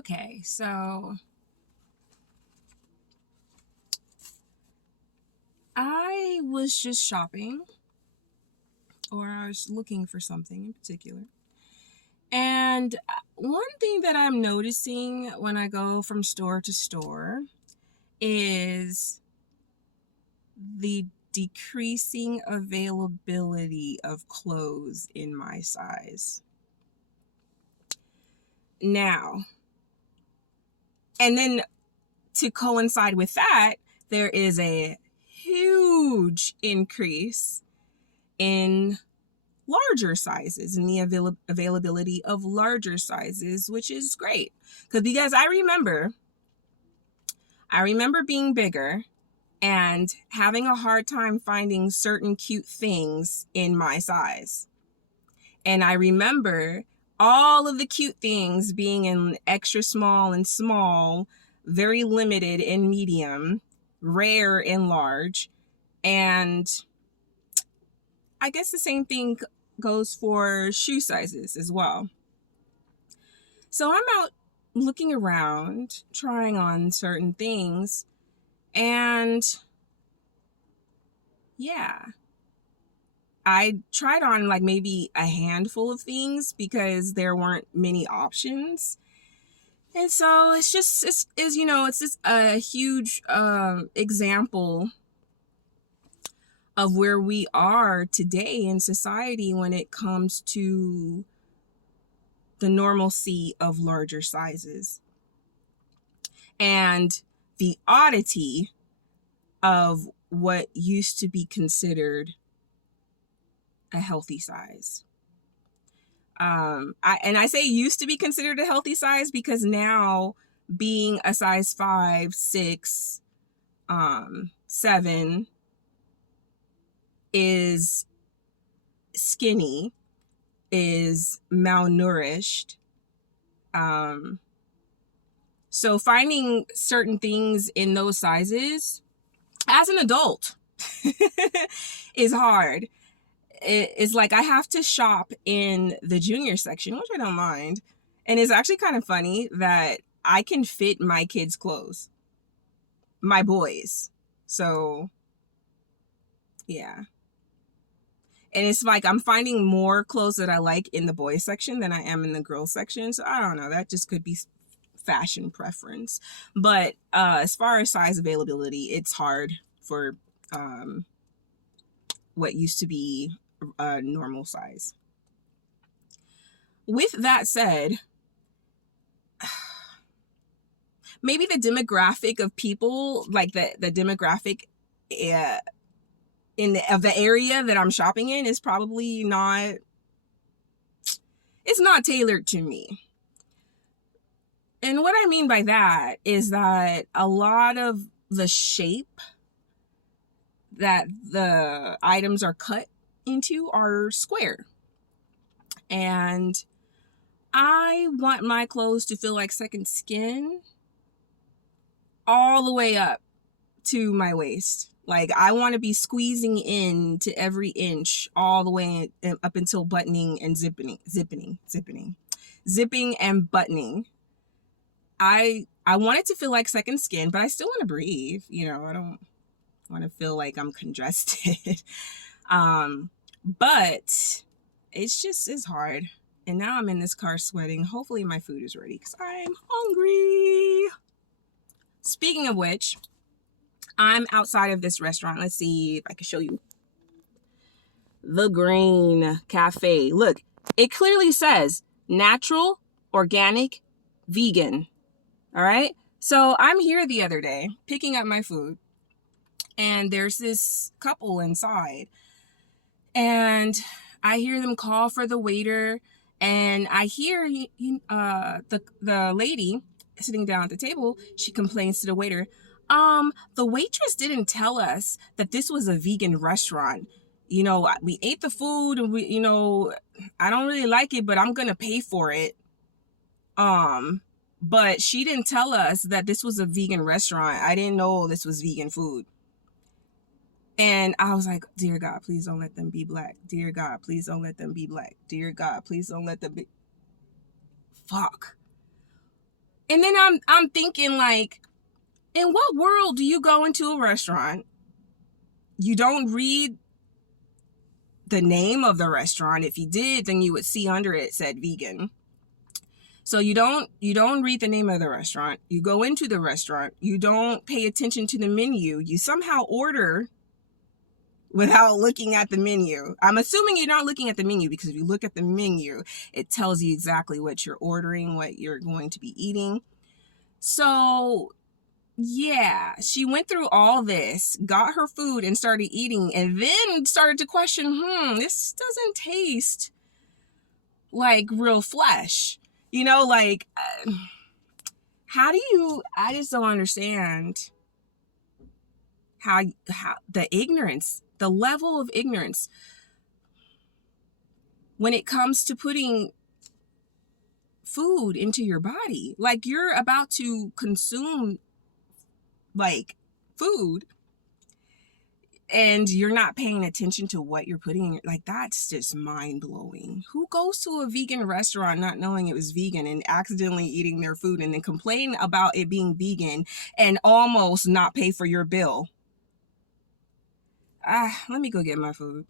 Okay, so I was just shopping, or I was looking for something in particular. And one thing that I'm noticing when I go from store to store is the decreasing availability of clothes in my size. Now, and then to coincide with that, there is a huge increase in larger sizes and the availability of larger sizes, which is great. Because I remember being bigger and having a hard time finding certain cute things in my size. And I remember all of the cute things being in extra small and small, very limited in medium, rare in large. And I guess the same thing goes for shoe sizes as well. So I'm out looking around, trying on certain things, and yeah, I tried on like maybe a handful of things because there weren't many options. And so it's just a huge example of where we are today in society when it comes to the normalcy of larger sizes and the oddity of what used to be considered a healthy size. I say used to be considered a healthy size because now being a size 5, 6, 7 is skinny, is malnourished. So finding certain things in those sizes as an adult is hard. It's like I have to shop in the junior section, which I don't mind. And it's actually kind of funny that I can fit my kids' clothes, my boys. So, yeah. And it's like I'm finding more clothes that I like in the boys section than I am in the girls section. So I don't know. That just could be fashion preference. But as far as size availability, it's hard for what used to be a normal size. With that said, maybe the demographic of people, like the demographic of the area that I'm shopping in is probably not, it's not tailored to me. And what I mean by that is that a lot of the shape that the items are cut into are square. And I want my clothes to feel like second skin all the way up to my waist. Like I want to be squeezing in to every inch all the way up until buttoning and zipping and buttoning. I want it to feel like second skin, but I still want to breathe. I don't want to feel like I'm congested. But it's hard. And now I'm in this car sweating. Hopefully my food is ready because I'm hungry. Speaking of which, I'm outside of this restaurant. Let's see if I can show you. The Green Cafe. Look, it clearly says natural, organic, vegan. All right. So I'm here the other day picking up my food, and there's this couple inside, and I hear them call for the waiter, and I hear the lady sitting down at the table. She complains to the waiter, the waitress didn't tell us that this was a vegan restaurant. We ate the food, and I don't really like it, but I'm gonna pay for it. But she didn't tell us that this was a vegan restaurant. I didn't know this was vegan food. And I was like, dear God, please don't let them be black. Dear God, please don't let them be black. Dear God, please don't let them be. Fuck. And then I'm thinking, like, in what world do you go into a restaurant? You don't read the name of the restaurant. If you did, then you would see under it said vegan. So you don't read the name of the restaurant. You go into the restaurant. You don't pay attention to the menu. You somehow order without looking at the menu. I'm assuming you're not looking at the menu, because if you look at the menu, it tells you exactly what you're ordering, what you're going to be eating. So yeah, she went through all this, got her food and started eating, and then started to question, this doesn't taste like real flesh. You know, like, I just don't understand how the ignorance, the level of ignorance when it comes to putting food into your body. Like, you're about to consume, like, food, and you're not paying attention to what you're putting in. Like, that's just mind-blowing. Who goes to a vegan restaurant not knowing it was vegan and accidentally eating their food and then complain about it being vegan and almost not pay for your bill? Let me go get my food.